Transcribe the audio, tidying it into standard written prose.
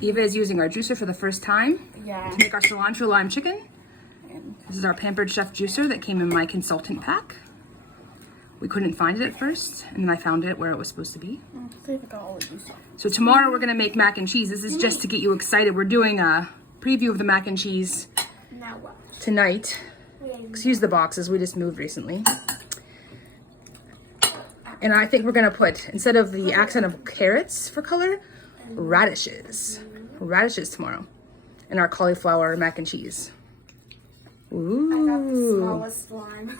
Eva is using our juicer for the first time Yeah. to make our cilantro lime chicken. This is our Pampered Chef juicer that came in my consultant pack. We couldn't find it at first, and then I found it where it was supposed to be. See if I got all the juice. So tomorrow we're gonna make mac and cheese. This is just to get you excited. We're doing a preview of the mac and cheese Now what? tonight. Excuse the boxes, we just moved recently. And I think we're gonna put, instead of the accent of carrots for color, radishes. Radishes tomorrow. In our cauliflower mac and cheese. Ooh. I got the smallest slime.